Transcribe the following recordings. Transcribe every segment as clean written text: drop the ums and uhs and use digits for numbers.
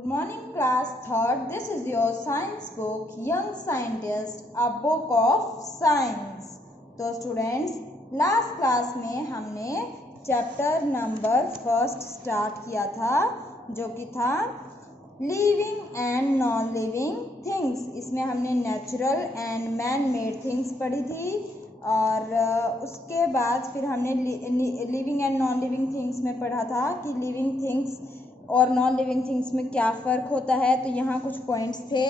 Good morning class third. This is your science book Young Scientist, a book of science. तो students last class में हमने chapter number first start किया था जो कि था living and non living things. इसमें हमने natural and man made things पढ़ी थी और उसके बाद फिर हमने living and non living things में पढ़ा था कि लिविंग थिंग्स और नॉन लिविंग थिंग्स में क्या फ़र्क होता है। तो यहाँ कुछ पॉइंट्स थे।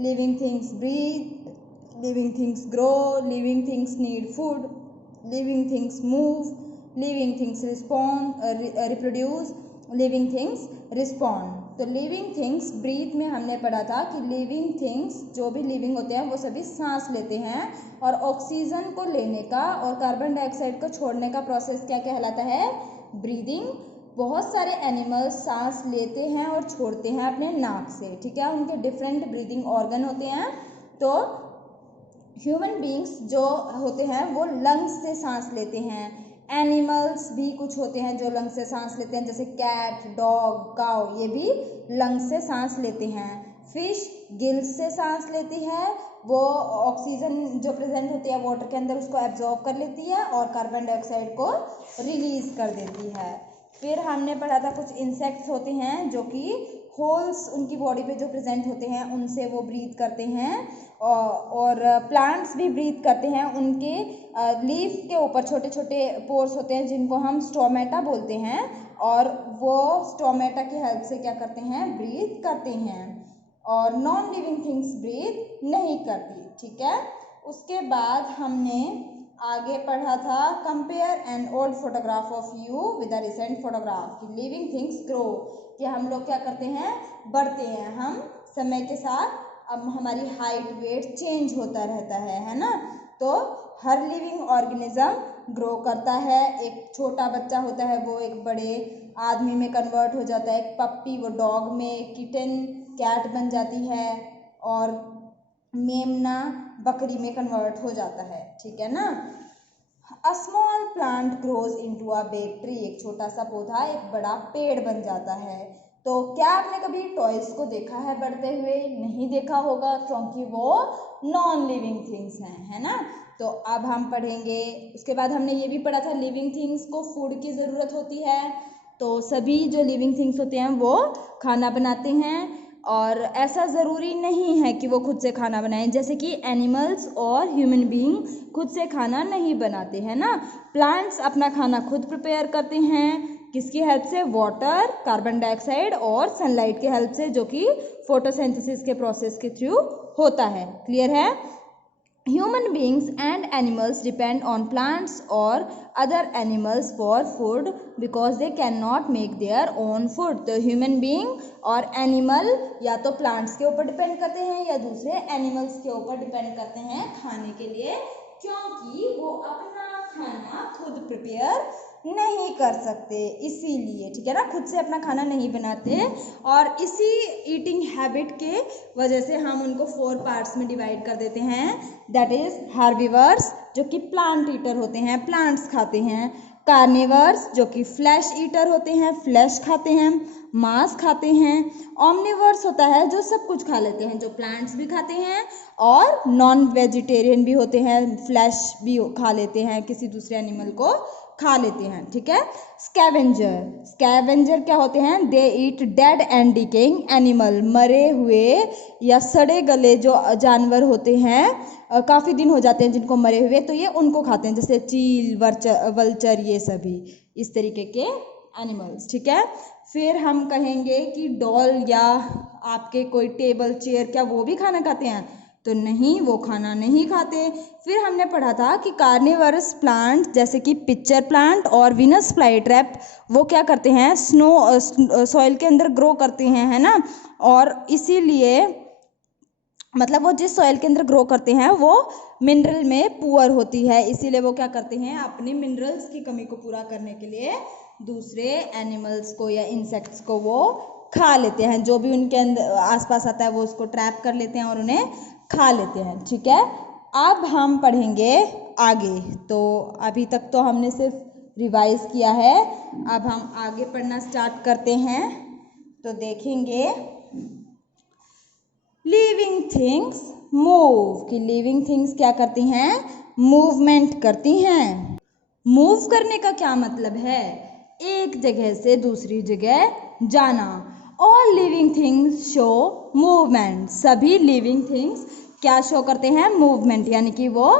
Living things breathe, living things grow, living things need food, living things move, living things reproduce, living things respond. तो लिविंग थिंग्स ब्रीथ में हमने पढ़ा था कि लिविंग थिंग्स जो भी लिविंग होते हैं वो सभी सांस लेते हैं और ऑक्सीजन को लेने का और कार्बन डाइऑक्साइड को छोड़ने का प्रोसेस क्या कहलाता है? ब्रीदिंग। बहुत सारे एनिमल्स सांस लेते हैं और छोड़ते हैं अपने नाक से, ठीक है। उनके डिफरेंट ब्रीदिंग ऑर्गन होते हैं। तो ह्यूमन बीइंग्स जो होते हैं वो लंग्स से सांस लेते हैं। एनिमल्स भी कुछ होते हैं जो लंग्स से सांस लेते हैं, जैसे कैट, डॉग, काउ, ये भी लंग्स से सांस लेते हैं। फिश गिल्स से सांस लेती है, वो ऑक्सीजन जो प्रेजेंट होती है वाटर के अंदर उसको एब्जॉर्ब कर लेती है और कार्बन डाइऑक्साइड को रिलीज कर देती है। फिर हमने पढ़ा था कुछ इंसेक्ट्स होते हैं जो कि होल्स उनकी बॉडी पे जो प्रेजेंट होते हैं उनसे वो ब्रीथ करते हैं और प्लांट्स भी ब्रीथ करते हैं। उनके लीफ के ऊपर छोटे छोटे पोर्स होते हैं जिनको हम स्टोमेटा बोलते हैं और वो स्टोमेटा की हेल्प से क्या करते हैं? ब्रीथ करते हैं। और नॉन लिविंग थिंग्स ब्रीथ नहीं करती, ठीक है। उसके बाद हमने आगे पढ़ा था compare an old photograph of you with a recent photograph कि लिविंग थिंग्स ग्रो, कि हम लोग क्या करते हैं? बढ़ते हैं। हम समय के साथ अब हमारी हाइट वेट चेंज होता रहता है ना। तो हर लिविंग ऑर्गेनिज्म ग्रो करता है। एक छोटा बच्चा होता है वो एक बड़े आदमी में कन्वर्ट हो जाता है, एक पप्पी वो डॉग में, किटन कैट बन जाती है और मेमना बकरी में कन्वर्ट हो जाता है, ठीक है ना। A small plant grows into a big tree, एक छोटा सा पौधा एक बड़ा पेड़ बन जाता है। तो क्या आपने कभी टॉयज को देखा है बढ़ते हुए? नहीं देखा होगा क्योंकि वो नॉन लिविंग थिंग्स हैं, है ना। तो अब हम पढ़ेंगे, उसके बाद हमने ये भी पढ़ा था लिविंग थिंग्स को फूड की ज़रूरत होती है। तो सभी जो लिविंग थिंग्स होते हैं वो खाना बनाते हैं और ऐसा ज़रूरी नहीं है कि वो खुद से खाना बनाएं, जैसे कि एनिमल्स और ह्यूमन बीइंग खुद से खाना नहीं बनाते हैं ना। प्लांट्स अपना खाना खुद प्रिपेयर करते हैं, किसकी हेल्प से? वाटर, कार्बन डाइऑक्साइड और सनलाइट के हेल्प से, जो कि फोटोसिंथेसिस के प्रोसेस के थ्रू होता है। क्लियर है? Human beings and animals depend on plants or other animals for food because they cannot make their own food. तो human being और animal या तो plants के ऊपर डिपेंड करते हैं या दूसरे animals के ऊपर डिपेंड करते हैं खाने के लिए, क्योंकि वो अपना खाना खुद प्रिपेयर नहीं कर सकते, इसीलिए, ठीक है ना। खुद से अपना खाना नहीं बनाते और इसी ईटिंग हैबिट के वजह से हम उनको 4 पार्ट्स में डिवाइड कर देते हैं। दैट इज हार्बिवर्स जो कि प्लांट ईटर होते हैं, प्लांट्स खाते हैं। कार्निवर्स जो कि फ्लैश ईटर होते हैं, फ्लैश खाते हैं, मांस खाते हैं। ऑमनिवर्स होता है जो सब कुछ खा लेते हैं, जो प्लांट्स भी खाते हैं और नॉन वेजिटेरियन भी होते हैं, फ्लैश भी खा लेते हैं, किसी दूसरे एनिमल को खा लेते हैं, ठीक है। स्कैवेंजर, स्कैवेंजर क्या होते हैं? दे ईट डेड एंड डिकेइंग एनिमल, मरे हुए या सड़े गले जो जानवर होते हैं, काफ़ी दिन हो जाते हैं जिनको मरे हुए, तो ये उनको खाते हैं, जैसे चील, वल्चर, ये सभी इस तरीके के एनिमल्स, ठीक है। फिर हम कहेंगे कि डॉल या आपके कोई टेबल चेयर, क्या वो भी खाना खाते हैं? तो नहीं, वो खाना नहीं खाते। फिर हमने पढ़ा था कि कार्निवरस प्लांट जैसे कि पिक्चर प्लांट और विनस फ्लाईट्रैप वो क्या करते हैं? सॉइल के अंदर ग्रो करते हैं, है ना। और इसीलिए मतलब वो जिस सॉइल के अंदर ग्रो करते हैं वो मिनरल में पुअर होती है, इसीलिए वो क्या करते हैं? अपने मिनरल्स की कमी को पूरा करने के लिए दूसरे एनिमल्स को या इंसेक्ट्स को वो खा लेते हैं, जो भी उनके अंदर आसपास आता है वो उसको ट्रैप कर लेते हैं और उन्हें खा लेते हैं, ठीक है। अब हम पढ़ेंगे आगे। तो अभी तक तो हमने सिर्फ रिवाइज किया है, अब हम आगे पढ़ना स्टार्ट करते हैं। तो देखेंगे लिविंग थिंग्स मूव, कि लिविंग थिंग्स क्या करती हैं, मूवमेंट करती हैं। मूव करने का क्या मतलब है, एक जगह से दूसरी जगह जाना। All living things show movement, सभी लिविंग थिंग्स क्या शो करते हैं, मूवमेंट, यानी कि वो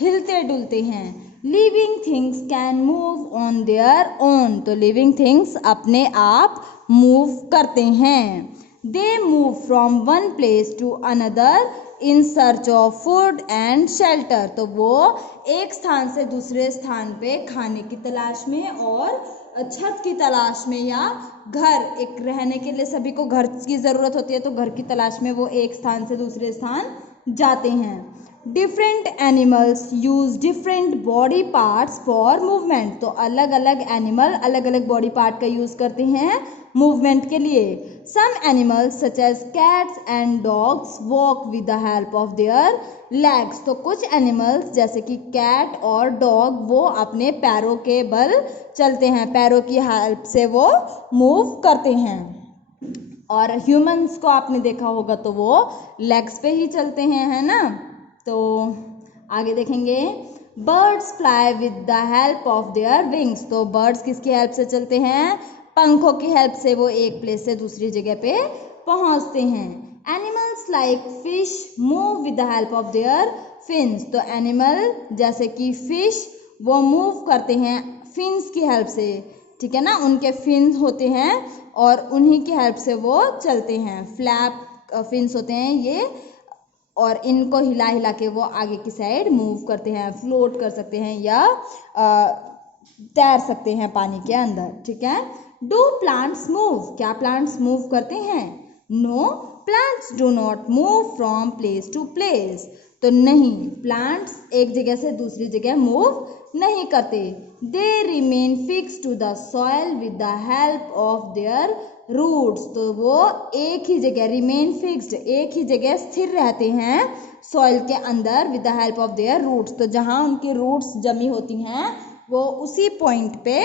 हिलते डुलते हैं। Living things can move on their own, तो लिविंग थिंग्स अपने आप मूव करते हैं। They move from one place to another in search of food and shelter, तो वो एक स्थान से दूसरे स्थान पे खाने की तलाश में और छत की तलाश में, या घर, एक रहने के लिए सभी को घर की ज़रूरत होती है, तो घर की तलाश में वो एक स्थान से दूसरे स्थान जाते हैं। Different animals use different body parts for movement, तो अलग अलग एनिमल अलग अलग बॉडी पार्ट का यूज करते हैं मूवमेंट के लिए। Some animals such as cats and dogs walk with the help of their legs, तो कुछ एनिमल्स जैसे कि कैट और डॉग वो अपने पैरों के बल चलते हैं, पैरों की हेल्प से वो मूव करते हैं। और ह्यूमंस को आपने देखा होगा तो वो लेग्स पे ही चलते हैं, है ना। तो आगे देखेंगे, birds fly with the help of their wings, तो बर्ड्स किसकी हेल्प से चलते हैं, पंखों की हेल्प से वो एक प्लेस से दूसरी जगह पे पहुंचते हैं। Animals like fish move with the help of there fins, तो एनिमल जैसे कि फिश वो मूव करते हैं फिन्स की हेल्प से, ठीक है ना, उनके फिन्स होते हैं और उन्हीं की हेल्प से वो चलते हैं। फ्लैप फिन्स होते हैं ये, और इनको हिला हिला के वो आगे की साइड मूव करते हैं, फ्लोट कर सकते हैं या तैर सकते हैं पानी के अंदर, ठीक है। डू प्लांट्स मूव, क्या प्लांट्स मूव करते हैं, no plants do not move from place to place, तो नहीं, प्लांट्स एक जगह से दूसरी जगह मूव नहीं करते। They remain fix to the soil with the help of their roots, तो वो एक ही जगह, रिमेन फिक्स्ड, एक ही जगह स्थिर रहते हैं सॉइल के अंदर with the help of their roots, तो जहाँ उनकी रूट्स जमी होती हैं वो उसी पॉइंट पे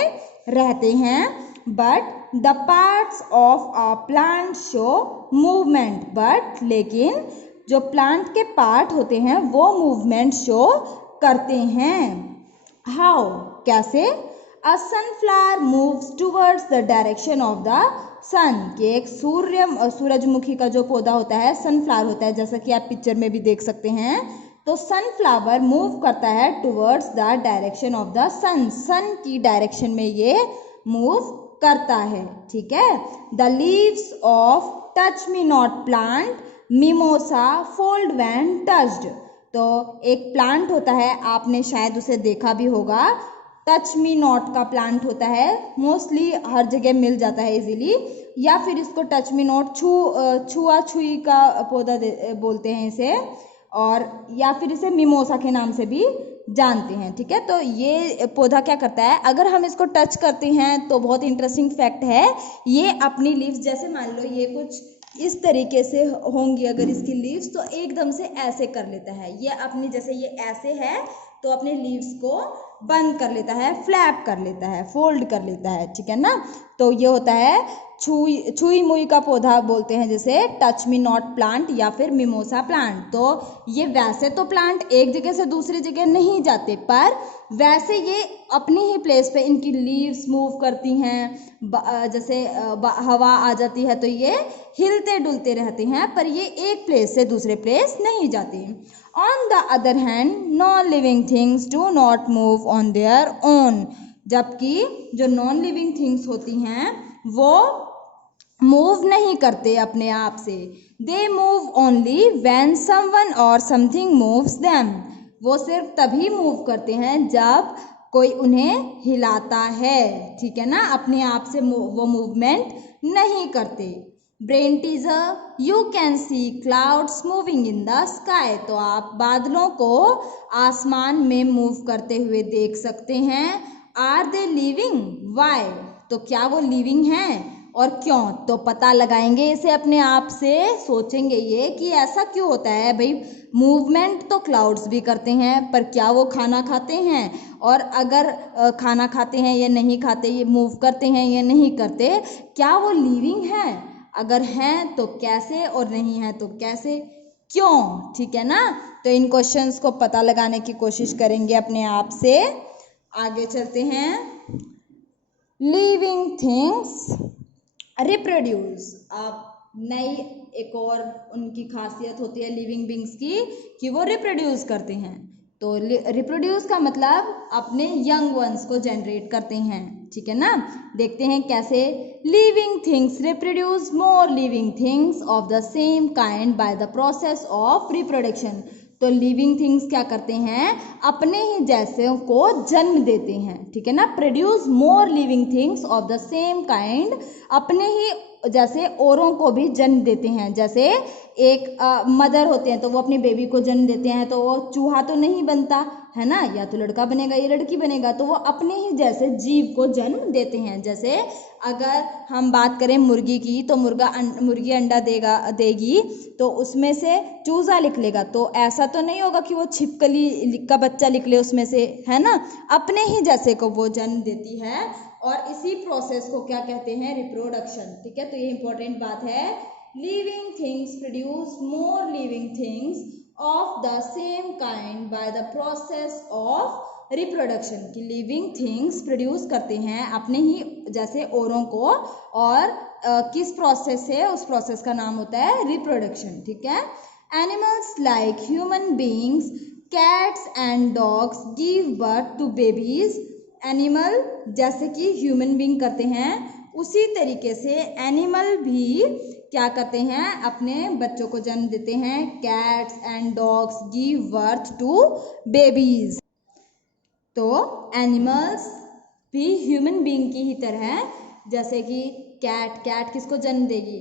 रहते हैं। But the parts of a plant show movement, but लेकिन जो प्लांट के पार्ट होते हैं वो मूवमेंट शो करते हैं। हाउ, कैसे, a sunflower moves towards the direction of the sun, कि एक सूरजमुखी का जो पौधा होता है, सनफ्लावर होता है, जैसा कि आप पिक्चर में भी देख सकते हैं, तो सनफ्लावर मूव करता है towards the direction of the sun, sun की डायरेक्शन में ये मूव करता है, ठीक है। The leaves of touch me not plant mimosa fold when touched, तो एक प्लांट होता है, आपने शायद उसे देखा भी होगा, टच मी नॉट का प्लांट होता है, मोस्टली हर जगह मिल जाता है इजीली, या फिर इसको टच मी नॉट छुआ छुई का पौधा बोलते हैं इसे, और या फिर इसे मिमोसा के नाम से भी जानते हैं, ठीक है। तो ये पौधा क्या करता है, अगर हम इसको टच करते हैं तो बहुत इंटरेस्टिंग फैक्ट है, ये अपनी लीव्स, जैसे मान लो ये कुछ इस तरीके से होंगी अगर इसकी लीव्स, तो एकदम से ऐसे कर लेता है, ये अपनी, जैसे ये ऐसे है तो अपने लीव्स को बंद कर लेता है, फ्लैप कर लेता है, फोल्ड कर लेता है, ठीक है ना। तो ये होता है छुई मुई का पौधा बोलते हैं, जैसे टच मी नॉट प्लांट या फिर मिमोसा प्लांट। तो ये वैसे तो प्लांट एक जगह से दूसरी जगह नहीं जाते, पर वैसे ये अपनी ही प्लेस पे इनकी लीव्स मूव करती हैं, जैसे हवा आ जाती है तो ये हिलते डुलते रहते हैं, पर ये एक प्लेस से दूसरे प्लेस नहीं जाते। On the other hand non living things do not move on their own, जबकि जो नॉन लिविंग थिंग्स होती हैं वो मूव नहीं करते अपने आप से। They move only when someone और समथिंग मूव्स देम, वो सिर्फ तभी मूव करते हैं जब कोई उन्हें हिलाता है, ठीक है ना, अपने आप से वो मूवमेंट नहीं करते। Brain teaser, you can see clouds moving in the sky, तो आप बादलों को आसमान में मूव करते हुए देख सकते हैं। आर दे लिविंग, वाई, तो क्या वो लिविंग हैं और क्यों, तो पता लगाएंगे इसे अपने आप से, सोचेंगे ये कि ऐसा क्यों होता है भाई, मूवमेंट तो क्लाउड्स भी करते हैं, पर क्या वो खाना खाते हैं, और अगर खाना खाते हैं या नहीं खाते, ये मूव करते हैं या नहीं करते, क्या वो लिविंग हैं। अगर हैं तो कैसे और नहीं हैं तो कैसे, क्यों, ठीक है ना। तो इन क्वेश्चंस को पता लगाने की कोशिश करेंगे अपने आप से। आगे चलते हैं। Living things reproduce. अब नई एक और उनकी खासियत होती है लिविंग बींग्स की कि वो रिप्रोड्यूस करते हैं। तो रिप्रोड्यूस का मतलब अपने यंग वंस को जनरेट करते हैं, ठीक है ना। देखते हैं कैसे। Living things reproduce more living things of the same kind bye the process of reproduction. तो लिविंग थिंग्स क्या करते हैं, अपने ही जैसे को जन्म देते हैं, ठीक है ना। Produce more living things of the same kind, अपने ही जैसे औरों को भी जन्म देते हैं। जैसे एक मदर होते हैं तो वो अपनी बेबी को जन्म देते हैं, तो वो चूहा तो नहीं बनता है ना, या तो लड़का बनेगा या लड़की बनेगा, तो वो अपने ही जैसे जीव को जन्म देते हैं। जैसे अगर हम बात करें मुर्गी की, तो मुर्गी अंडा देगी तो उसमें से चूजा निकलेगा, तो ऐसा तो नहीं होगा कि वो छिपकली का बच्चा निकले उसमें से, है ना। अपने ही जैसे को वो जन्म देती है और इसी प्रोसेस को क्या कहते हैं, रिप्रोडक्शन, ठीक है। तो ये इंपॉर्टेंट बात है। Living things produce more living things of the same kind bye the process of reproduction. की लिविंग थिंग्स प्रोड्यूस करते हैं अपने ही जैसे औरों को, और किस प्रोसेस से, उस प्रोसेस का नाम होता है रिप्रोडक्शन, ठीक है। Animals like human beings, cats and dogs give birth to babies. Animal जैसे कि ह्यूमन बींग करते हैं, उसी तरीके से एनिमल भी क्या करते हैं, अपने बच्चों को जन्म देते हैं। Cats and dogs give birth to babies. तो एनिमल्स भी ह्यूमन बींग की ही तरह, जैसे कि कैट किसको जन्म देगी,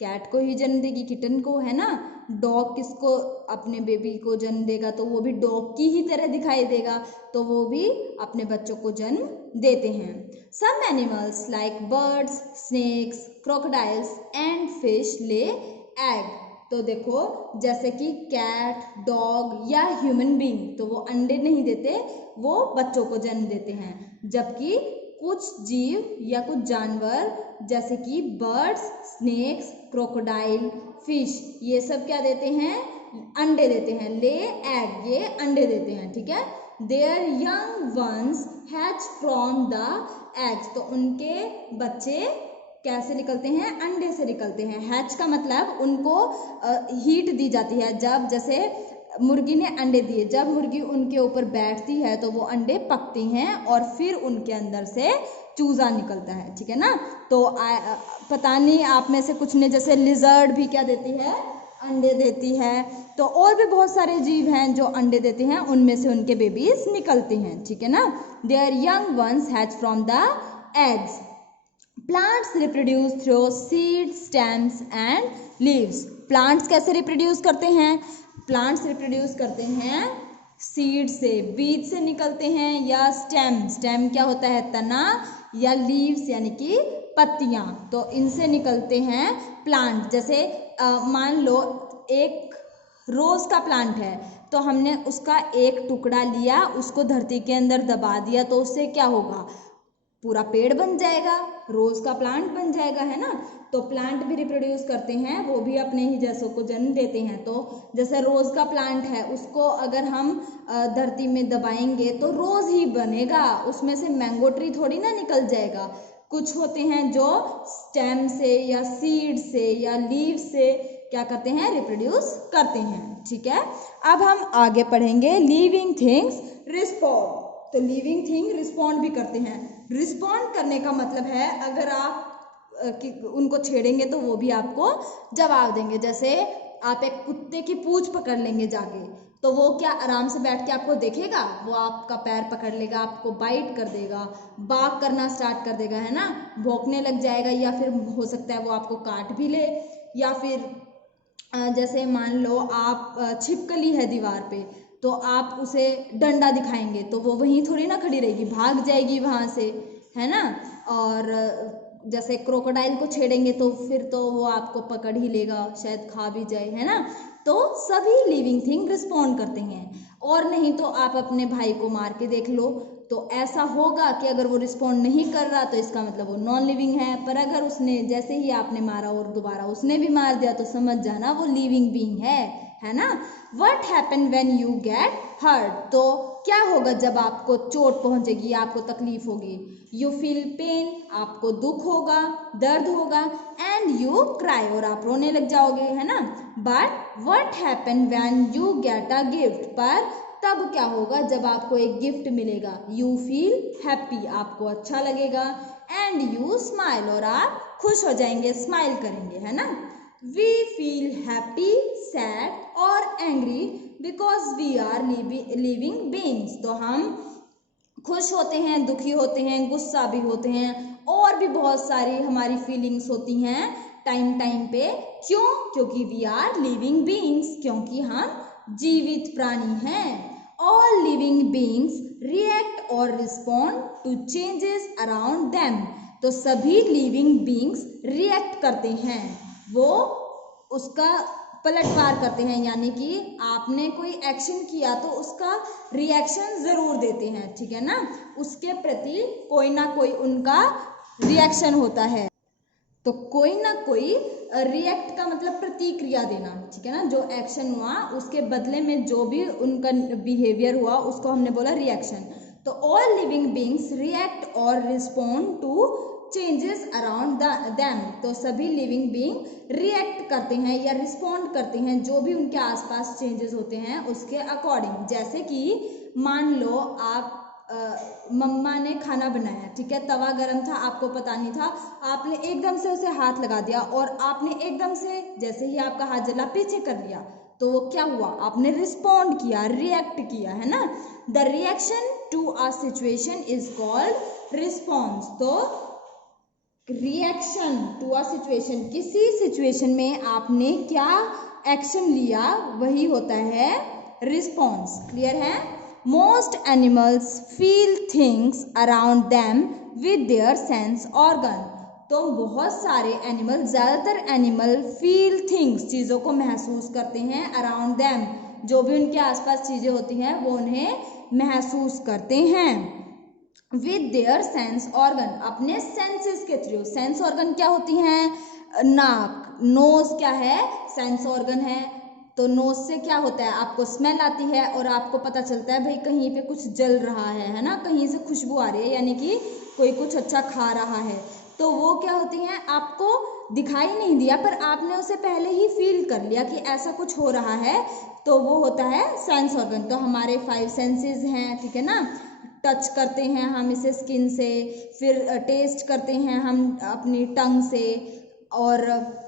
कैट को ही जन्म देगी, किटन को, है ना। डॉग किसको, अपने बेबी को जन्म देगा, तो वो भी डॉग की ही तरह दिखाई देगा, तो वो भी अपने बच्चों को जन्म देते हैं। Some animals like birds, snakes, crocodiles and fish lay egg. तो देखो जैसे कि कैट, डॉग या ह्यूमन बींग, तो वो अंडे नहीं देते, वो बच्चों को जन्म देते हैं। जबकि कुछ जीव या कुछ जानवर जैसे कि बर्ड्स, स्नेक्स, क्रोकोडाइल, फिश, ये सब क्या देते हैं, अंडे देते हैं। ले एग, ये अंडे देते हैं, ठीक है। There young ones hatch from the eggs. तो उनके बच्चे कैसे निकलते हैं, अंडे से निकलते हैं। हैच का मतलब उनको हीट दी जाती है। जब जैसे मुर्गी ने अंडे दिए, जब मुर्गी उनके ऊपर बैठती है तो वो अंडे पकती हैं और फिर उनके अंदर से चूजा निकलता है, ठीक है ना। तो पता नहीं आप में से कुछ ने, जैसे लिजर्ड भी क्या देती है, अंडे देती है। तो और भी बहुत सारे जीव हैं जो अंडे देते हैं, उनमें से उनके बेबीज निकलते हैं, ठीक है ना। There young ones hatch from the eggs. Plants reproduce through seed, stems and leaves. Plants कैसे रिप्रोड्यूस करते हैं, प्लांट्स रिप्रोड्यूस करते हैं सीड से, बीज से निकलते हैं, या स्टेम क्या होता है, तना, या लीव्स यानी कि पत्तियां, तो इनसे निकलते हैं प्लांट। जैसे मान लो एक रोज का प्लांट है, तो हमने उसका एक टुकड़ा लिया, उसको धरती के अंदर दबा दिया, तो उससे क्या होगा, पूरा पेड़ बन जाएगा, रोज का प्लांट बन जाएगा, है ना। तो प्लांट भी रिप्रोड्यूस करते हैं, वो भी अपने ही जैसों को जन्म देते हैं। तो जैसे रोज का प्लांट है, उसको अगर हम धरती में दबाएंगे तो रोज ही बनेगा, उसमें से मैंगो ट्री थोड़ी ना निकल जाएगा। कुछ होते हैं जो स्टेम से या सीड से या लीव से क्या करते हैं, रिप्रोड्यूस करते हैं, ठीक है। अब हम आगे पढ़ेंगे लिविंग थिंग्स रिस्पॉन्ड। तो लिविंग थिंग रिस्पॉन्ड भी करते हैं। रिस्पॉन्ड करने का मतलब है अगर आप उनको छेड़ेंगे तो वो भी आपको जवाब देंगे। जैसे आप एक कुत्ते की पूंछ पकड़ लेंगे जाके, तो वो क्या आराम से बैठ के आपको देखेगा, वो आपका पैर पकड़ लेगा, आपको बाइट कर देगा, बाग करना स्टार्ट कर देगा, है ना, भौंकने लग जाएगा, या फिर हो सकता है वो आपको काट भी ले। या फिर जैसे मान लो आप छिपकली है दीवार पे, तो आप उसे डंडा दिखाएंगे तो वो वहीं थोड़ी ना खड़ी रहेगी, भाग जाएगी वहाँ से, है ना। और जैसे क्रोकोडाइल को छेड़ेंगे तो फिर तो वो आपको पकड़ ही लेगा, शायद खा भी जाए, है ना। तो सभी लिविंग थिंग रिस्पॉन्ड करते हैं। और नहीं तो आप अपने भाई को मार के देख लो, तो ऐसा होगा कि अगर वो रिस्पॉन्ड नहीं कर रहा तो इसका मतलब वो नॉन लिविंग है, पर अगर उसने जैसे ही आपने मारा और दोबारा उसने भी मार दिया तो समझ जाना वो लिविंग बीइंग है ना। What happen when you get hurt? तो क्या होगा जब आपको चोट पहुंचेगी, आपको तकलीफ होगी? You feel pain, आपको दुख होगा, दर्द होगा, and you cry, और आप रोने लग जाओगे, है ना। But what happen when you get a gift? पर तब क्या होगा जब आपको एक गिफ्ट मिलेगा? You feel happy, आपको अच्छा लगेगा, and you smile, और आप खुश हो जाएंगे, स्माइल करेंगे, है ना। We feel happy, sad और angry because we are living beings. तो हम खुश होते हैं, दुखी होते हैं, गुस्सा भी होते हैं, और भी बहुत सारी हमारी फीलिंग्स होती हैं टाइम पे। क्यों? क्योंकि we are living beings, क्योंकि हम जीवित प्राणी हैं। All living beings react or respond to changes around them. तो सभी लिविंग बीइंग्स रिएक्ट करते हैं, वो उसका पलटवार करते हैं, यानी कि आपने कोई एक्शन किया तो उसका रिएक्शन जरूर देते हैं, ठीक है ना। उसके प्रति कोई ना कोई उनका रिएक्शन होता है, तो कोई ना कोई रिएक्ट का मतलब प्रतिक्रिया देना, ठीक है ना। जो एक्शन हुआ उसके बदले में जो भी उनका बिहेवियर हुआ उसको हमने बोला रिएक्शन। तो ऑल लिविंग बीइंग्स रिएक्ट और respond to changes around them. तो सभी लिविंग बीइंग रिएक्ट करते हैं या रिस्पॉन्ड करते हैं जो भी उनके आसपास चेंजेस होते हैं उसके अकॉर्डिंग। जैसे कि मान लो आप मम्मा ने खाना बनाया, ठीक है, तवा गरम था, आपको पता नहीं था, आपने एकदम से उसे हाथ लगा दिया और आपने एकदम से जैसे ही आपका हाथ जला पीछे कर लिया, तो वो क्या हुआ? आपने रिस्पॉन्ड किया, रिएक्ट किया, है ना। The reaction to a situation is called response. तो रिएक्शन टू अ सिचुएशन, किसी सिचुएशन में आपने क्या एक्शन लिया वही होता है रिस्पॉन्स। क्लियर है? Most animals feel things around them with their sense organ. तो बहुत सारे एनिमल, ज़्यादातर एनिमल फील थिंग्स, चीज़ों को महसूस करते हैं, अराउंड देम, जो भी उनके आसपास चीज़ें होती हैं वो उन्हें महसूस करते हैं, विद देयर सेंस ऑर्गन, अपने सेंसेस के थ्रू। सेंस ऑर्गन क्या होती हैं? नाक, नोज क्या है? सेंस ऑर्गन है। तो नोज से क्या होता है? आपको स्मेल आती है और आपको पता चलता है भाई कहीं पे कुछ जल रहा है ना, कहीं से खुशबू आ रही है, यानी कि कोई कुछ अच्छा खा रहा है। तो वो क्या होती हैं? आपको दिखाई नहीं दिया पर आपने उसे पहले ही फील कर लिया कि ऐसा कुछ हो रहा है, तो वो होता है सेंस ऑर्गन। तो हमारे 5 सेंसेस हैं, ठीक है ना। टच करते हैं हम इसे स्किन से, फिर टेस्ट करते हैं हम अपनी टंग से, और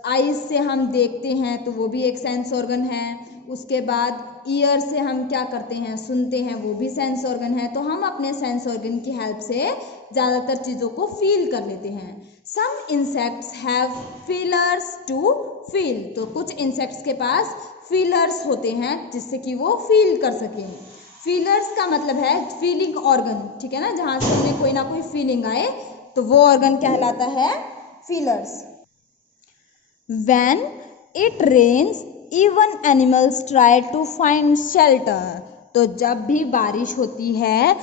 आईज से हम देखते हैं तो वो भी एक सेंस ऑर्गन है। उसके बाद ईयर से हम क्या करते हैं? सुनते हैं, वो भी सेंस ऑर्गन है। तो हम अपने सेंस ऑर्गन की हेल्प से ज़्यादातर चीज़ों को फील कर लेते हैं। Some insects have feelers to feel. तो कुछ इंसेक्ट्स के पास फीलर्स होते हैं जिससे कि वो फील कर सकें। फीलर्स का मतलब है फीलिंग ऑर्गन, ठीक है ना, जहाँ से उन्हें कोई ना कोई फीलिंग आए तो वो ऑर्गन कहलाता है feelers. When it rains, even animals try to find shelter. तो जब भी बारिश होती है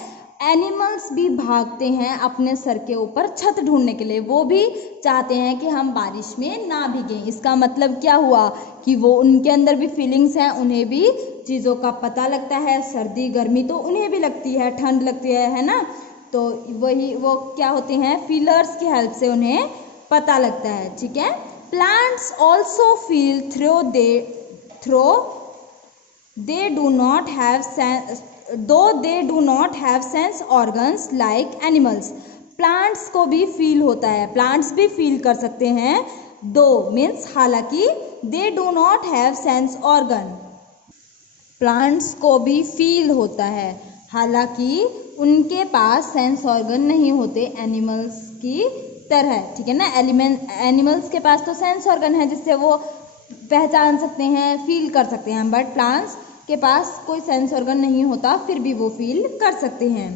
एनिमल्स भी भागते हैं अपने सर के ऊपर छत ढूंढने के लिए। वो भी चाहते हैं कि हम बारिश में ना भीगें। इसका मतलब क्या हुआ कि वो उनके अंदर भी फीलिंग्स हैं, उन्हें भी चीज़ों का पता लगता है। सर्दी गर्मी तो उन्हें भी लगती है, ठंड लगती है ना। तो वही वो क्या होते हैं? फीलर्स की हेल्प से उन्हें पता लगता है, ठीक है। Plants also feel though they do not have sense organs like animals. Plants को भी फील होता है, plants भी फील कर सकते हैं। though means हालांकि, they do not have sense organ. Plants को भी फील होता है हालांकि उनके पास सेंस ऑर्गन नहीं होते एनिमल्स की तरह, ठीक है ना। एनिमल्स के पास तो सेंस ऑर्गन है जिससे वो पहचान सकते हैं, फील कर सकते हैं, बट प्लांट्स के पास कोई सेंस ऑर्गन नहीं होता, फिर भी वो फील कर सकते हैं।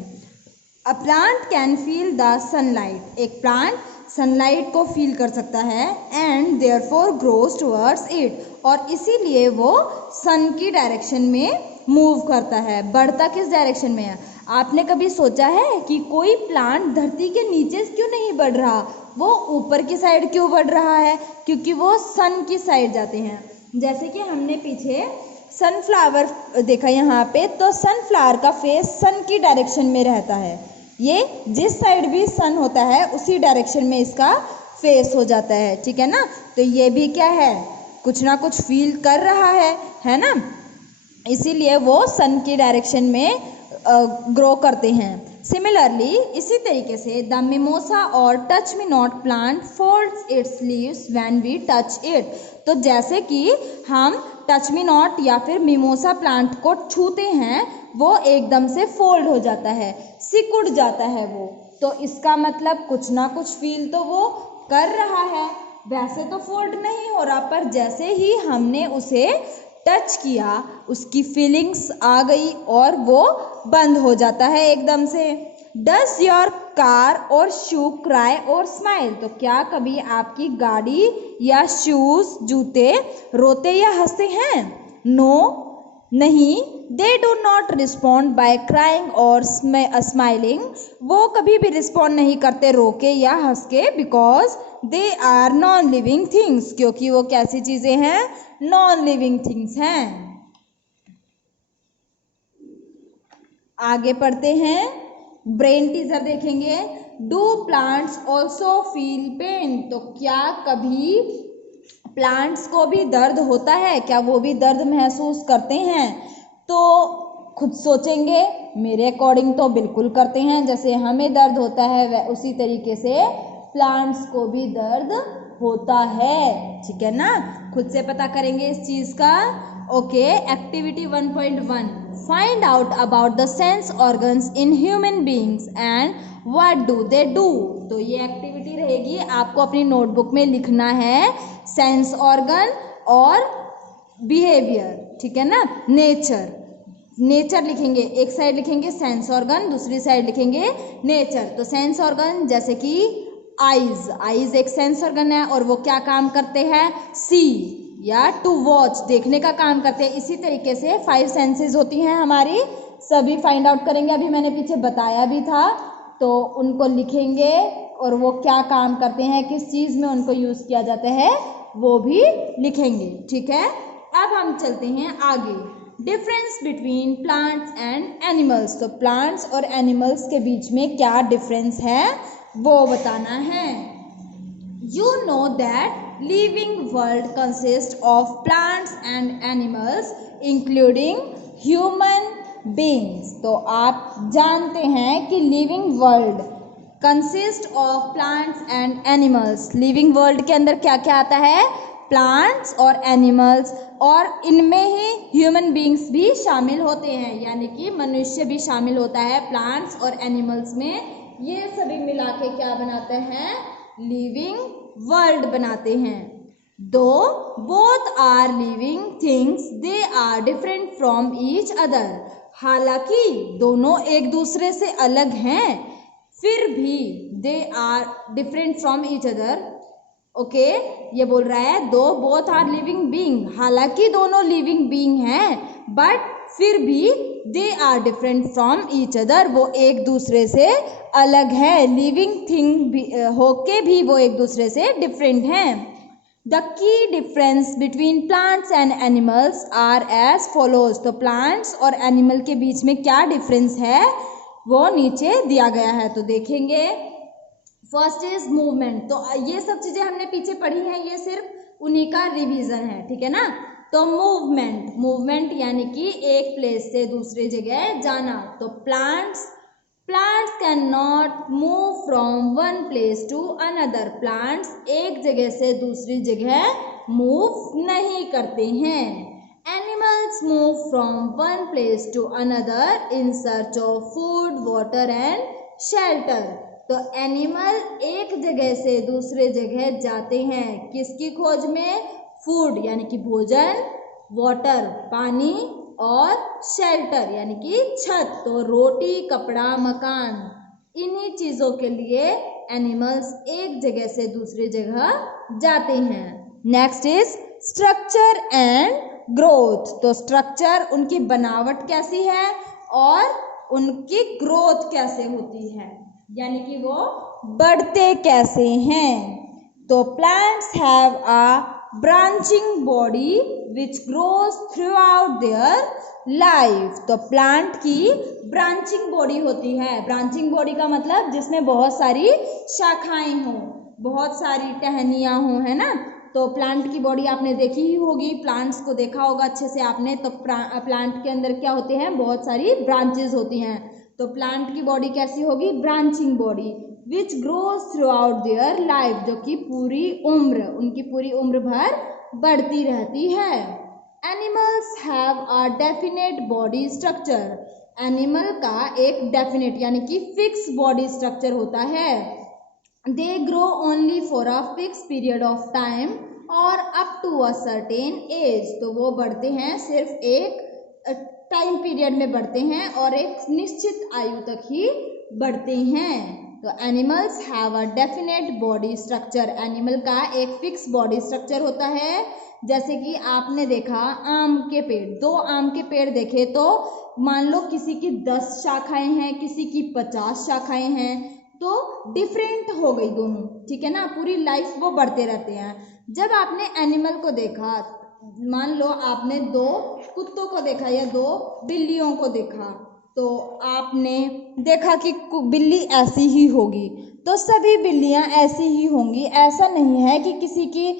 A plant can feel the sunlight. एक प्लांट सनलाइट को फील कर सकता है, and therefore grows towards it, और इसीलिए वो सन की डायरेक्शन में मूव करता है, बढ़ता किस डायरेक्शन में है। आपने कभी सोचा है कि कोई प्लांट धरती के नीचे क्यों नहीं बढ़ रहा, वो ऊपर की साइड क्यों बढ़ रहा है? क्योंकि वो सन की साइड जाते हैं। जैसे कि हमने पीछे सनफ्लावर देखा यहाँ पे, तो सनफ्लावर का फेस सन की डायरेक्शन में रहता है। ये जिस साइड भी सन होता है उसी डायरेक्शन में इसका फेस हो जाता है, ठीक है ना। तो ये भी क्या है, कुछ ना कुछ फील कर रहा है ना, इसीलिए वो सन की डायरेक्शन में ग्रो करते हैं। सिमिलरली इसी तरीके से द मिमोसा और touch me not plant folds its leaves when we touch it. तो जैसे कि हम टच मी नॉट या फिर मिमोसा प्लांट को छूते हैं, वो एकदम से फोल्ड हो जाता है, सिकुड़ जाता है वो। तो इसका मतलब कुछ ना कुछ फील तो वो कर रहा है। वैसे तो फोल्ड नहीं हो रहा, पर जैसे ही हमने उसे टच किया उसकी फीलिंग्स आ गई और वो बंद हो जाता है एकदम से। डज योर कार और शू क्राई और स्माइल। तो क्या कभी आपकी गाड़ी या शूज जूते रोते या हंसते हैं? नो, नहीं। They do not respond by crying और स्माइलिंग। वो कभी भी रिस्पॉन्ड नहीं करते रो के या हंस के, because they are non living things. क्योंकि वो कैसी चीजें हैं? नॉन लिविंग थिंग्स हैं। आगे पढ़ते हैं, ब्रेन टीजर देखेंगे। Do plants also feel pain. तो क्या कभी प्लांट्स को भी दर्द होता है? क्या वो भी दर्द महसूस करते हैं? तो खुद सोचेंगे, मेरे अकॉर्डिंग तो बिल्कुल करते हैं। जैसे हमें दर्द होता है उसी तरीके से प्लांट्स को भी दर्द होता है, ठीक है ना। खुद से पता करेंगे इस चीज का। Okay, activity 1.1 find out about the sense organs in human beings and what do they do. तो ये एक्टिविटी रहेगी, आपको अपनी नोटबुक में लिखना है सेंस ऑर्गन और बिहेवियर, ठीक है ना। नेचर लिखेंगे, एक साइड लिखेंगे सेंस ऑर्गन, दूसरी साइड लिखेंगे नेचर। तो सेंस ऑर्गन जैसे कि आईज एक सेंस ऑर्गन है और वो क्या काम करते हैं? सी या टू वॉच, देखने का काम करते हैं। इसी तरीके से 5 सेंसेस होती हैं हमारी, सभी फाइंड आउट करेंगे। अभी मैंने पीछे बताया भी था, तो उनको लिखेंगे और वो क्या काम करते हैं, किस चीज में उनको यूज किया जाता है, वो भी लिखेंगे, ठीक है। अब हम चलते हैं आगे। Difference between plants and animals. तो प्लांट्स और एनिमल्स के बीच में क्या डिफरेंस है वो बताना है। You know that living world consists of plants and animals including human beings। तो आप जानते हैं कि living world consist of plants and animals. Living world के अंदर क्या क्या आता है? प्लांट्स और एनिमल्स, और इनमें ही ह्यूमन बींग्स भी शामिल होते हैं, यानी कि मनुष्य भी शामिल होता है प्लांट्स और एनिमल्स में। ये सभी मिला के क्या बनाते हैं? लिविंग वर्ल्ड बनाते हैं। दो both are living things they are different from each other. हालांकि दोनों एक दूसरे से अलग हैं, फिर भी they are different from each other. Okay, ये बोल रहा है दो बोथ आर लिविंग बीइंग, हालांकि दोनों लिविंग बीइंग हैं, बट फिर भी they are different from each other, वो एक दूसरे से अलग है। लिविंग थिंग होके भी वो एक दूसरे से डिफरेंट हैं। The key difference between plants and animals are as follows. तो प्लांट्स और एनिमल के बीच में क्या डिफरेंस है वो नीचे दिया गया है, तो देखेंगे। First is movement. तो ये सब चीजें हमने पीछे पढ़ी हैं, ये सिर्फ उन्हीं का रिवीजन है, ठीक है ना। तो मूवमेंट यानी कि एक प्लेस से दूसरी जगह जाना। तो plants can not move from one place to another. Plants एक जगह से दूसरी जगह मूव नहीं करते हैं। Animals move from one place to another in search of food, water and shelter. तो एनिमल एक जगह से दूसरे जगह जाते हैं, किसकी खोज में? फूड यानी कि भोजन, वाटर पानी, और शेल्टर यानी कि छत, तो रोटी, कपड़ा, मकान, इन्हीं चीजों के लिए एनिमल्स एक जगह से दूसरी जगह जाते हैं। Next is structure and growth. तो स्ट्रक्चर उनकी बनावट कैसी है और उनकी ग्रोथ कैसे होती है, यानी कि वो बढ़ते कैसे हैं। तो plants have a branching body which grows through out their life. तो प्लांट की ब्रांचिंग बॉडी होती है। ब्रांचिंग बॉडी का मतलब जिसमें बहुत सारी शाखाएं हों, बहुत सारी टहनियाँ हों, है ना। तो प्लांट की बॉडी आपने देखी ही होगी, प्लांट्स को देखा होगा अच्छे से आपने। तो प्लांट के अंदर क्या होते हैं, बहुत सारी ब्रांचेस होती हैं। तो प्लांट की बॉडी कैसी होगी, branching body which grows through out their life, जो कि पूरी उम्र, उनकी पूरी उम्र भर बढ़ती रहती है। Animals have a definite body structure. Animal का एक डेफिनेट यानी कि फिक्स बॉडी स्ट्रक्चर होता है। They grow only for a fix period of time और up to a certain age. तो वो बढ़ते हैं सिर्फ एक टाइम पीरियड में बढ़ते हैं और एक निश्चित आयु तक ही बढ़ते हैं। तो animals have a definite body structure. Animal का एक फिक्स बॉडी स्ट्रक्चर होता है। जैसे कि आपने देखा आम के पेड़, 2 आम के पेड़ देखे तो मान लो किसी की 10 शाखाएं हैं, किसी की 50 शाखाएं हैं, तो डिफरेंट हो गई दोनों, ठीक है ना। पूरी लाइफ वो बढ़ते रहते हैं। जब आपने एनिमल को देखा, मान लो आपने 2 कुत्तों को देखा या 2 बिल्लियों को देखा, तो आपने देखा कि बिल्ली ऐसी ही होगी, तो सभी बिल्लियां ऐसी ही होंगी। ऐसा नहीं है कि किसी की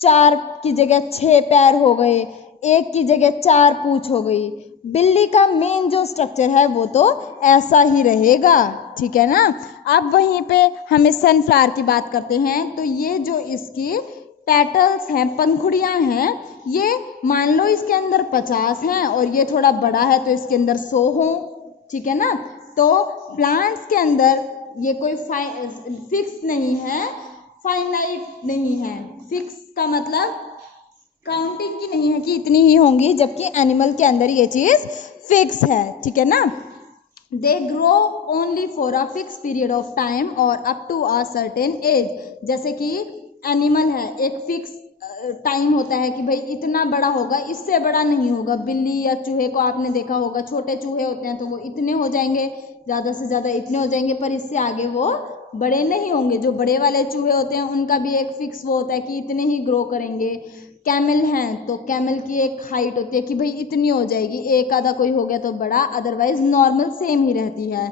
4 की जगह 6 पैर हो गए, 1 की जगह 4 पूंछ हो गई। बिल्ली का मेन जो स्ट्रक्चर है वो तो ऐसा ही रहेगा, ठीक है ना। अब वहीं पे हमें सनफ्लावर की बात करते हैं। तो ये जो इसकी पेटल्स हैं, पंखुड़ियाँ हैं, ये मान लो इसके अंदर 50 हैं और ये थोड़ा बड़ा है तो इसके अंदर 100 हों, ठीक है ना। तो प्लांट्स के अंदर ये कोई फिक्स नहीं है, फाइनाइट नहीं है। फिक्स का मतलब काउंटिंग की नहीं है कि इतनी ही होंगी, जबकि एनिमल के अंदर ये चीज़ फिक्स है, ठीक है ना। They grow only for a fix period of time और up to a certain age. जैसे कि एनिमल है, एक फिक्स टाइम होता है कि भाई इतना बड़ा होगा, इससे बड़ा नहीं होगा। बिल्ली या चूहे को आपने देखा होगा, छोटे चूहे होते हैं तो वो इतने हो जाएंगे, ज़्यादा से ज़्यादा इतने हो जाएंगे, पर इससे आगे वो बड़े नहीं होंगे। जो बड़े वाले चूहे होते हैं उनका भी एक फिक्स वो होता है कि इतने ही ग्रो करेंगे। कैमल हैं तो कैमल की एक हाइट होती है कि भाई इतनी हो जाएगी, एक आधा कोई हो गया तो बड़ा, अदरवाइज नॉर्मल सेम ही रहती है।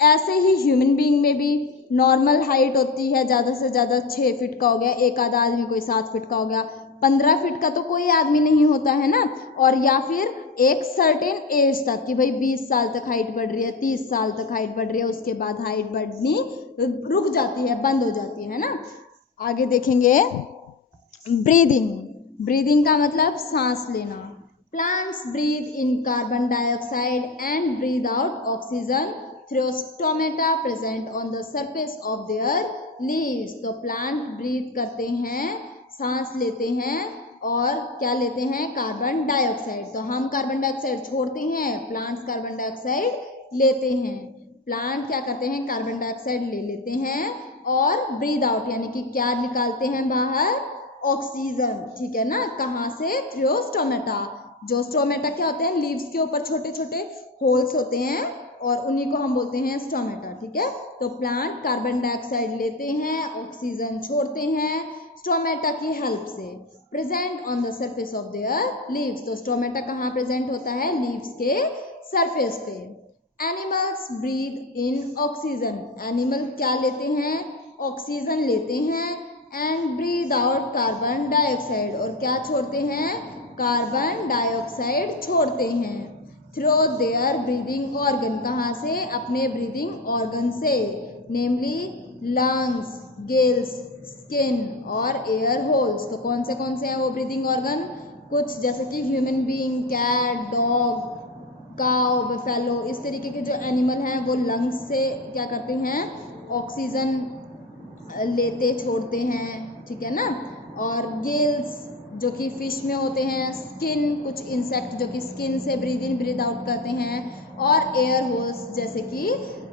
ऐसे ही ह्यूमन बीइंग में भी नॉर्मल हाइट होती है, ज़्यादा से ज़्यादा 6 फीट का हो गया, एक आधा आदमी कोई 7 फीट का हो गया, 15 फीट का तो कोई आदमी नहीं होता है ना। और या फिर एक सर्टेन एज तक कि भाई 20 साल तक हाइट बढ़ रही है, 30 साल तक हाइट बढ़ रही है, उसके बाद हाइट बढ़नी रुक जाती है, बंद हो जाती है ना। आगे देखेंगे ब्रीदिंग। ब्रीदिंग का मतलब सांस लेना। Plants breathe in carbon dioxide and breathe out oxygen through stomata present on the surface of their leaves. तो प्लांट ब्रीद करते हैं, सांस लेते हैं और क्या लेते हैं, कार्बन डाइऑक्साइड। तो हम कार्बन डाइऑक्साइड छोड़ते हैं, प्लांट्स कार्बन डाइऑक्साइड लेते हैं। प्लांट क्या करते हैं, कार्बन डाइऑक्साइड ले लेते हैं और ब्रीद आउट यानी कि क्या निकालते हैं बाहर, ऑक्सीजन, ठीक है ना। कहाँ से, थ्रू स्टोमेटा। जो स्टोमेटा क्या होते हैं, लीव्स के ऊपर छोटे छोटे होल्स होते हैं और उन्हीं को हम बोलते हैं स्टोमेटा, ठीक है। तो प्लांट कार्बन डाइऑक्साइड लेते हैं, ऑक्सीजन छोड़ते हैं स्टोमेटा की हेल्प से। Present on the surface of their leaves. तो स्टोमेटा कहाँ प्रेजेंट होता है, लीव्स के सरफेस पे। Animals breathe in oxygen. Animal क्या लेते हैं, ऑक्सीजन लेते हैं and breathe out carbon dioxide, और क्या छोड़ते हैं, कार्बन डाइऑक्साइड छोड़ते हैं। Through their breathing organ. कहाँ से, अपने ब्रीदिंग ऑर्गन से, नेमली लंग्स, गिल्स, स्किन और एयर होल्स। तो कौन से हैं वो ब्रीदिंग ऑर्गन, कुछ जैसे कि human being, cat, dog, cow, buffalo, इस तरीके के जो एनिमल हैं वो लंग्स से क्या करते हैं, ऑक्सीजन लेते छोड़ते हैं, ठीक है ना। और गिल्स जो कि फिश में होते हैं, स्किन कुछ इंसेक्ट जो कि स्किन से ब्रीद इन ब्रीद आउट करते हैं, और एयर होल्स जैसे कि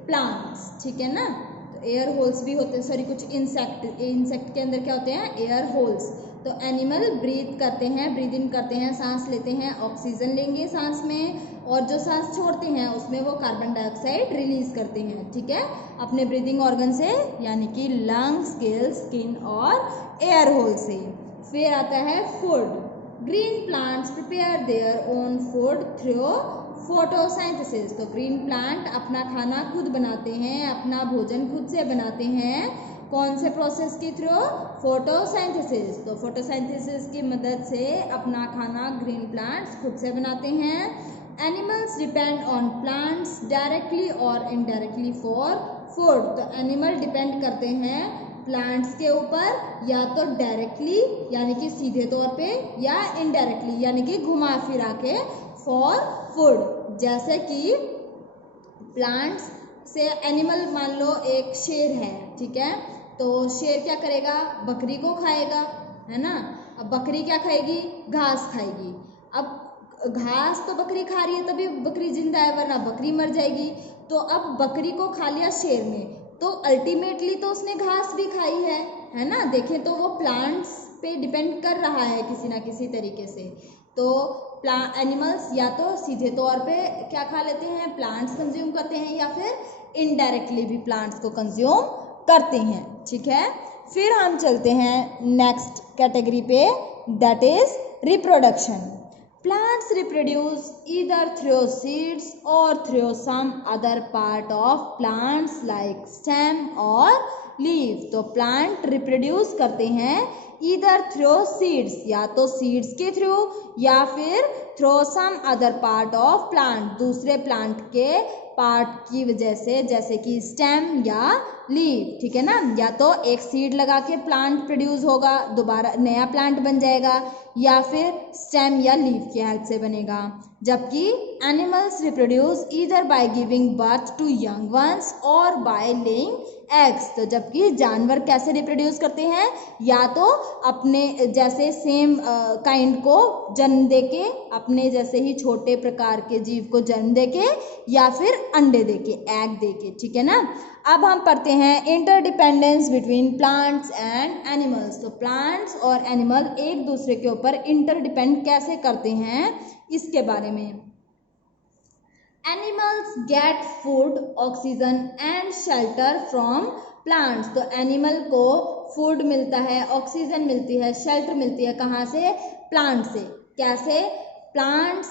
प्लांट्स, ठीक है ना। तो एयर होल्स भी होते हैं, सॉरी कुछ इंसेक्ट के अंदर क्या होते हैं, एयर होल्स। तो एनिमल ब्रीथ करते हैं, ब्रीद इन करते हैं, सांस लेते हैं, ऑक्सीजन लेंगे सांस में, और जो सांस छोड़ते हैं उसमें वो कार्बन डाइऑक्साइड रिलीज करते हैं, ठीक है, अपने ब्रीदिंग ऑर्गन से, यानी कि लंग्स, गिल्स, स्किन और एयर होल से। फिर आता है food. Green plants prepare their own food through photosynthesis. तो ग्रीन प्लांट अपना खाना खुद बनाते हैं, अपना भोजन खुद से बनाते हैं, कौन से प्रोसेस के थ्रू? फोटोसिंथेसिस। तो फोटोसिंथेसिस की मदद से अपना खाना ग्रीन प्लांट्स खुद से बनाते हैं। Animals depend on plants directly और इनडायरेक्टली फॉर फूड। तो एनिमल डिपेंड करते हैं प्लांट्स के ऊपर, या तो डायरेक्टली यानी कि सीधे तौर पे, या इनडायरेक्टली यानी कि घुमा फिरा के, फॉर फूड। जैसे कि प्लांट्स से एनिमल, मान लो एक शेर है, ठीक है, तो शेर क्या करेगा? बकरी को खाएगा, है ना। अब बकरी क्या खाएगी? घास खाएगी। अब घास तो बकरी खा रही है तभी बकरी जिंदा है, वरना बकरी मर जाएगी। तो अब बकरी को खा लिया शेर ने, तो अल्टीमेटली तो उसने घास भी खाई है ना। देखें तो वो प्लांट्स पे डिपेंड कर रहा है किसी ना किसी तरीके से। तो एनिमल्स या तो सीधे तौर पे क्या खा लेते हैं? प्लांट्स कंज्यूम करते हैं, या फिर इनडायरेक्टली भी प्लांट्स को कंज्यूम करते हैं, ठीक है। फिर हम चलते हैं नेक्स्ट कैटेगरी पे, that is reproduction. Plants reproduce either through seeds or through some other part of plants like stem or leaf। तो plant reproduce करते हैं either through seeds, या तो seeds के थ्रू, या फिर through some other part of plant, दूसरे plant के पार्ट की वजह से, जैसे कि स्टेम या लीफ, ठीक है ना। या तो एक सीड लगा के प्लांट प्रोड्यूस होगा, दोबारा नया प्लांट बन जाएगा, या फिर स्टेम या लीफ की हेल्प से बनेगा। जबकि animals reproduce either by giving birth to young ones और बाय लेइंग एग्स। तो जबकि जानवर कैसे रिप्रोड्यूस करते हैं? या तो अपने जैसे सेम काइंड को जन्म देके, अपने जैसे ही छोटे प्रकार के जीव को जन्म देके, या फिर अंडे देके, एग देके, ठीक है ना। अब हम पढ़ते हैं interdependence between plants and animals. तो प्लांट्स और एनिमल एक दूसरे के ऊपर इंटरडिपेंड कैसे करते हैं, इसके बारे में। Animals get food, oxygen and shelter from plants. तो एनिमल को फूड मिलता है, ऑक्सीजन मिलती है, शेल्टर मिलती है, कहाँ से? प्लांट से। कैसे? प्लांट्स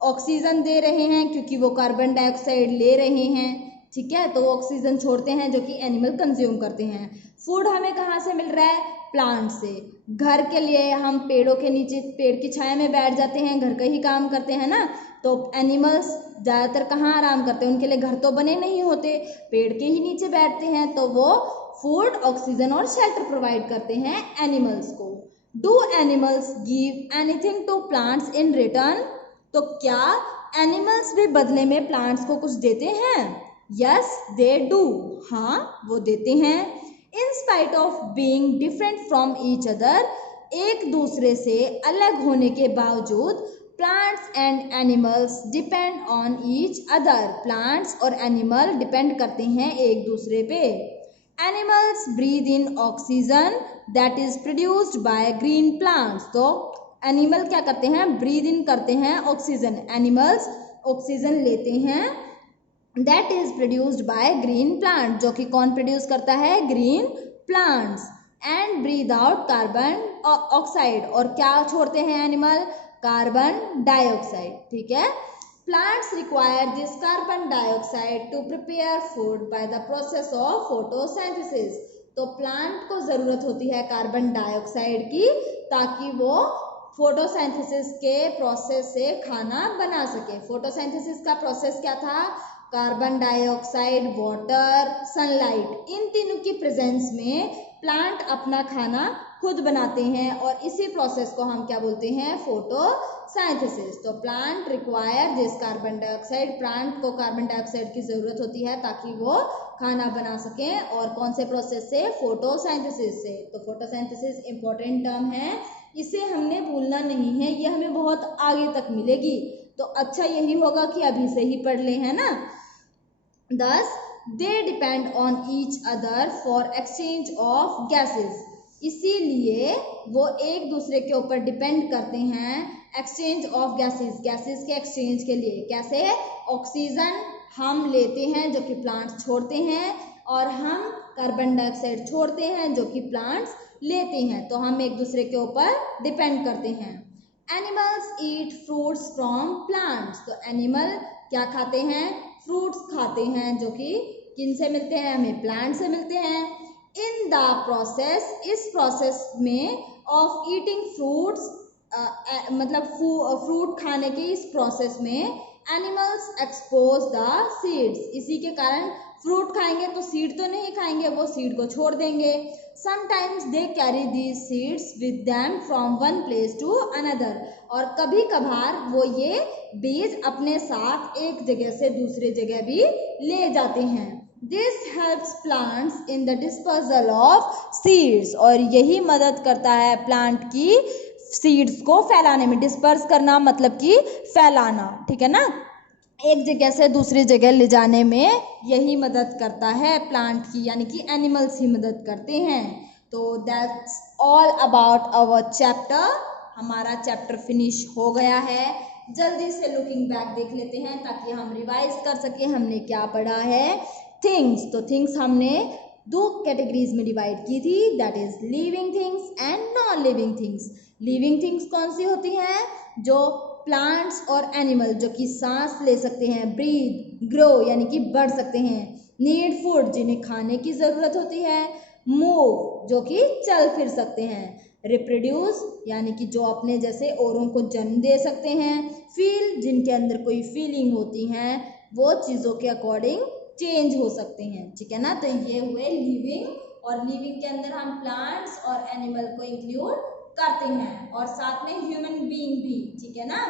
ऑक्सीजन दे रहे हैं क्योंकि वो कार्बन डाइऑक्साइड ले रहे हैं, ठीक है, तो वो ऑक्सीजन छोड़ते हैं जो कि एनिमल कंज्यूम करते हैं। फूड हमें कहाँ से मिल रहा है? प्लांट से। घर के लिए हम पेड़ों के नीचे, पेड़ की छाया में बैठ जाते हैं, घर का ही काम करते हैं ना। तो एनिमल्स ज़्यादातर कहाँ आराम करते हैं? उनके लिए घर तो बने नहीं होते, पेड़ के ही नीचे बैठते हैं, तो वो फूड, ऑक्सीजन और शेल्टर प्रोवाइड करते हैं एनिमल्स को। Do animals give anything to plants in return? तो क्या एनिमल्स भी बदले में प्लांट्स को कुछ देते हैं? Yes they do. हाँ, वो देते हैं। In spite of being different from each other, एक दूसरे से अलग होने के बावजूद plants and animals depend on each other. Plants और एनिमल डिपेंड करते हैं एक दूसरे पे। Animals breathe in oxygen that is produced by green plants. तो एनिमल क्या करते हैं? ब्रीद इन करते हैं ऑक्सीजन। एनिमल्स ऑक्सीजन लेते हैं, that is produced by green plant, जो कि कौन प्रोड्यूस करता है? Green plants. And breathe out carbon oxide, और क्या छोड़ते हैं एनिमल? कार्बन डाइऑक्साइड, ठीक है। Plants require this carbon dioxide to prepare food by the process of photosynthesis. तो प्लांट को जरूरत होती है कार्बन डाइऑक्साइड की, ताकि वो फोटोसिंथेसिस के प्रोसेस से खाना बना सके। फोटोसिंथेसिस का प्रोसेस क्या था? कार्बन डाइऑक्साइड, वाटर, सनलाइट, इन तीनों की प्रेजेंस में प्लांट अपना खाना खुद बनाते हैं, और इसी प्रोसेस को हम क्या बोलते हैं? फोटोसिंथेसिस। तो plant require this carbon dioxide, plant को कार्बन डाइऑक्साइड की जरूरत होती है ताकि वो खाना बना सकें, और कौन से प्रोसेस से? फोटोसिंथेसिस से। तो फोटोसिंथेसिस इंपॉर्टेंट टर्म है, इसे हमने भूलना नहीं है, ये हमें बहुत आगे तक मिलेगी, तो अच्छा यही होगा कि अभी से ही पढ़ लें, है ना। Thus, they depend on each other for exchange of gases। इसीलिए वो एक दूसरे के ऊपर डिपेंड करते हैं एक्सचेंज ऑफ गैसेस के एक्सचेंज के लिए। कैसे? ऑक्सीजन हम लेते हैं जो कि प्लांट्स छोड़ते हैं, और हम कार्बन डाइऑक्साइड छोड़ते हैं जो कि प्लांट्स लेते हैं। तो हम एक दूसरे के ऊपर डिपेंड करते हैं। Animals eat fruits from plants. तो एनिमल क्या खाते हैं? फ्रूट्स खाते हैं, जो कि किन से मिलते हैं? हमें प्लांट से मिलते हैं। इन द प्रोसेस, इस प्रोसेस में ऑफ ईटिंग फ्रूट्स, मतलब फ्रूट खाने के इस प्रोसेस में एनिमल्स एक्सपोज द सीड्स। इसी के कारण फ्रूट खाएंगे तो सीड तो नहीं खाएंगे, वो सीड को छोड़ देंगे। Sometimes they carry these seeds with them from one place to another. और कभी कभार वो ये बीज अपने साथ एक जगह से दूसरी जगह भी ले जाते हैं। This helps plants in the dispersal of seeds. और यही मदद करता है प्लांट की सीड्स को फैलाने में। डिस्पर्स करना मतलब कि फैलाना, ठीक है ना, एक जगह से दूसरी जगह ले जाने में यही मदद करता है प्लांट की, यानी कि एनिमल्स ही मदद करते हैं। तो that's all about our chapter. हमारा चैप्टर फिनिश हो गया है। जल्दी से लुकिंग बैक देख लेते हैं ताकि हम रिवाइज कर सके हमने क्या पढ़ा है। थिंग्स, तो थिंग्स हमने दो कैटेगरीज में डिवाइड की थी, that is living things and non living things. Living things कौन सी होती हैं? जो प्लांट्स और एनिमल जो कि सांस ले सकते हैं, ब्रीथ, ग्रो यानी कि बढ़ सकते हैं। नीड फूड, जिन्हें खाने की ज़रूरत होती है। मूव, जो कि चल फिर सकते हैं। रिप्रोड्यूस, यानी कि जो अपने जैसे औरों को जन्म दे सकते हैं। फील, जिनके अंदर कोई फीलिंग होती हैं, वो चीज़ों के अकॉर्डिंग चेंज हो सकते हैं, ठीक है ना। तो ये हुए लिविंग, और लिविंग के अंदर हम प्लांट्स और एनिमल को इंक्लूड करते हैं, और साथ में ह्यूमन बीइंग भी, ठीक है ना।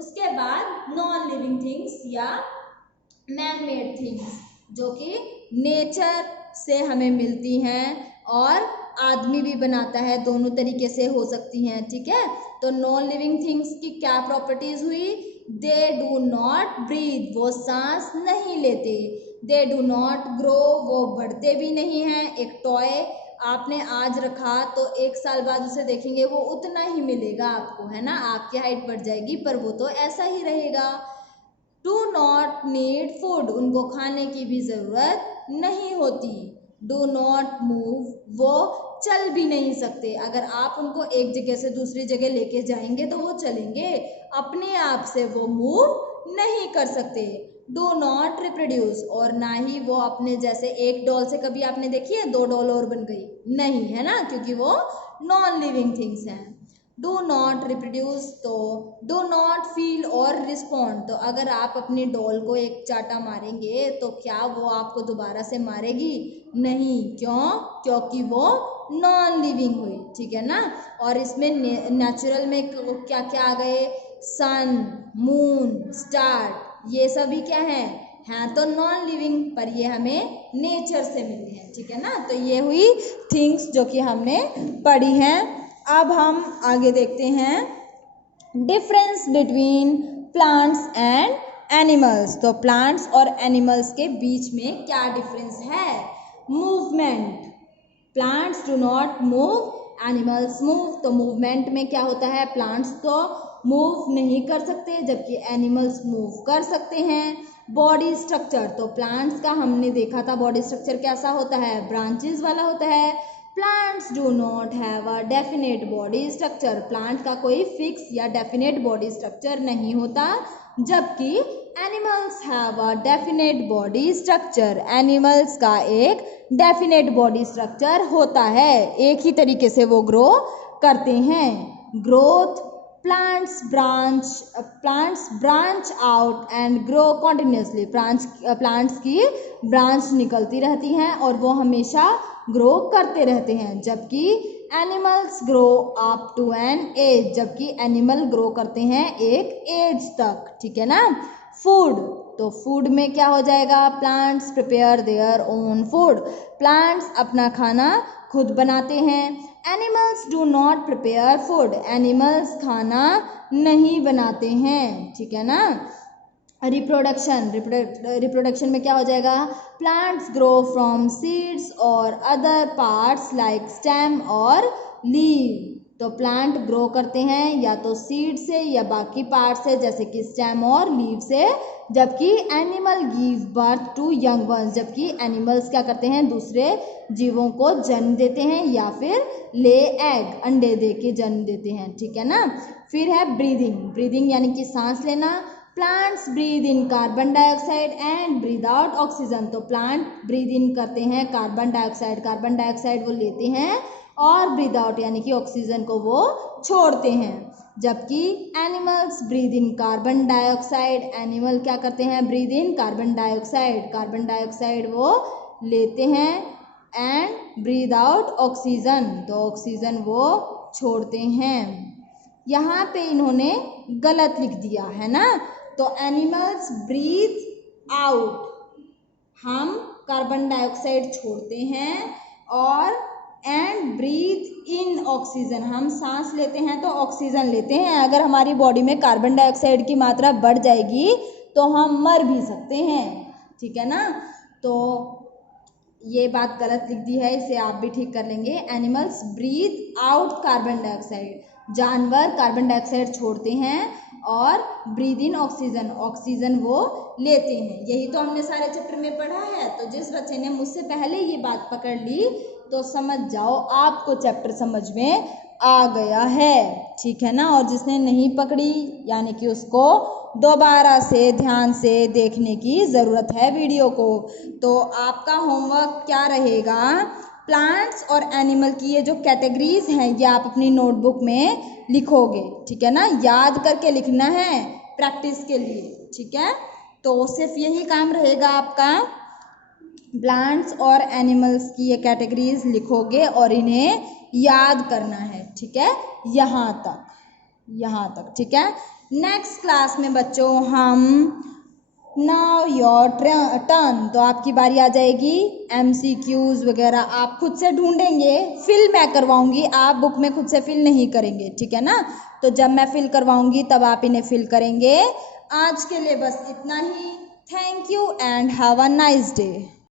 उसके बाद नॉन लिविंग थिंग्स या मैन मेड थिंग्स, जो कि नेचर से हमें मिलती हैं और आदमी भी बनाता है, दोनों तरीके से हो सकती हैं, ठीक है। तो नॉन लिविंग थिंग्स की क्या प्रॉपर्टीज हुई? दे डू नॉट ब्रीथ, वो सांस नहीं लेते। दे डू नॉट ग्रो, वो बढ़ते भी नहीं हैं। एक टॉय आपने आज रखा तो एक साल बाद उसे देखेंगे वो उतना ही मिलेगा आपको, है ना, आपकी हाइट बढ़ जाएगी पर वो तो ऐसा ही रहेगा। डू नॉट नीड फूड, उनको खाने की भी ज़रूरत नहीं होती। डू नॉट मूव, वो चल भी नहीं सकते। अगर आप उनको एक जगह से दूसरी जगह लेके जाएंगे तो वो चलेंगे, अपने आप से वो मूव नहीं कर सकते। डू नॉट रिप्रोड्यूस, और ना ही वो अपने जैसे एक डॉल से कभी आपने देखी है 2 डॉल और बन गई, नहीं, है ना, क्योंकि वो नॉन लिविंग थिंग्स हैं। डू नॉट रिप्रोड्यूस, तो डू नॉट फील और रिस्पॉन्ड, तो अगर आप अपनी डॉल को एक चाटा मारेंगे तो क्या वो आपको दोबारा से मारेगी? नहीं। क्यों? क्योंकि वो नॉन लिविंग हुई, ठीक है ना। और इसमें नेचुरल में क्या क्या आ गए? सन, मून, स्टार, ये सभी क्या हैं तो नॉन लिविंग, पर ये हमें नेचर से मिली है, ठीक है ना। तो ये हुई थिंग्स जो कि हमने पढ़ी हैं। अब हम आगे देखते हैं difference between plants and animals. तो प्लांट्स और एनिमल्स के बीच में क्या डिफरेंस है? Movement, plants do not move, animals move. तो मूवमेंट में क्या होता है? प्लांट्स तो मूव नहीं कर सकते जबकि एनिमल्स मूव कर सकते हैं। बॉडी स्ट्रक्चर, तो प्लांट्स का हमने देखा था बॉडी स्ट्रक्चर कैसा होता है? ब्रांचेस वाला होता है। Plants do not have a definite body structure, plant का कोई फिक्स या डेफिनेट बॉडी स्ट्रक्चर नहीं होता, जबकि animals have a definite body structure, animals का एक डेफिनेट बॉडी स्ट्रक्चर होता है, एक ही तरीके से वो ग्रो करते हैं। Growth, plants branch out and grow continuously, plants की ब्रांच निकलती रहती हैं और वो हमेशा ग्रो करते रहते हैं, जबकि animals grow up to an age, जबकि एनिमल ग्रो करते हैं एक एज तक, ठीक है ना। फूड, तो फूड में क्या हो जाएगा? Plants prepare their own food, plants अपना खाना खुद बनाते हैं। Animals do not prepare food, animals खाना नहीं बनाते हैं, ठीक है ना। रिप्रोडक्शन में क्या हो जाएगा, प्लांट्स ग्रो फ्रॉम सीड्स और अदर पार्ट्स लाइक स्टेम और लीव। तो प्लांट ग्रो करते हैं या तो सीड से या बाकी पार्ट से, जैसे कि स्टेम और लीव से, जबकि animal give birth to young ones, जबकि एनिमल्स क्या करते हैं, दूसरे जीवों को जन्म देते हैं या फिर ले एग, अंडे दे के जन्म देते हैं, ठीक है ना। फिर है ब्रीदिंग यानी कि सांस लेना। Plants breathe in carbon dioxide and breathe out oxygen. तो प्लांट ब्रीद इन करते हैं कार्बन डाइऑक्साइड वो लेते हैं, और ब्रीद आउट यानी कि ऑक्सीजन को वो छोड़ते हैं। जबकि animals breathe in carbon dioxide, animal क्या करते हैं, ब्रीद इन कार्बन डाइऑक्साइड वो लेते हैं, एंड ब्रीद आउट ऑक्सीजन, तो ऑक्सीजन वो छोड़ते हैं। यहाँ पे इन्होंने गलत लिख दिया है ना, तो एनिमल्स ब्रीथ आउट, हम कार्बन डाइऑक्साइड छोड़ते हैं, और एंड ब्रीथ इन ऑक्सीजन, हम सांस लेते हैं तो ऑक्सीजन लेते हैं। अगर हमारी बॉडी में कार्बन डाइऑक्साइड की मात्रा बढ़ जाएगी तो हम मर भी सकते हैं, ठीक है ना। तो ये बात गलत लिख दी है, इसे आप भी ठीक कर लेंगे। Animals breathe out carbon dioxide, जानवर कार्बन डाइऑक्साइड छोड़ते हैं और ब्रीद इन ऑक्सीजन वो लेते हैं। यही तो हमने सारे चैप्टर में पढ़ा है। तो जिस बच्चे ने मुझसे पहले ये बात पकड़ ली तो समझ जाओ आपको चैप्टर समझ में आ गया है, ठीक है ना। और जिसने नहीं पकड़ी यानी कि उसको दोबारा से ध्यान से देखने की ज़रूरत है वीडियो को। तो आपका होमवर्क क्या रहेगा, प्लांट्स और एनिमल की ये जो कैटेगरीज हैं ये आप अपनी नोटबुक में लिखोगे, ठीक है ना। याद करके लिखना है प्रैक्टिस के लिए, ठीक है। तो सिर्फ यही काम रहेगा आपका, प्लांट्स और एनिमल्स की ये कैटेगरीज लिखोगे और इन्हें याद करना है, ठीक है, यहाँ तक, ठीक है। नेक्स्ट क्लास में बच्चों हम नाउ योर टर्न, तो आपकी बारी आ जाएगी। MCQs वगैरह आप खुद से ढूंढेंगे, फिल मैं करवाऊंगी, आप बुक में खुद से फिल नहीं करेंगे, ठीक है ना। तो जब मैं फिल करवाऊंगी तब आप इन्हें फिल करेंगे। आज के लिए बस इतना ही। Thank you and have a nice day.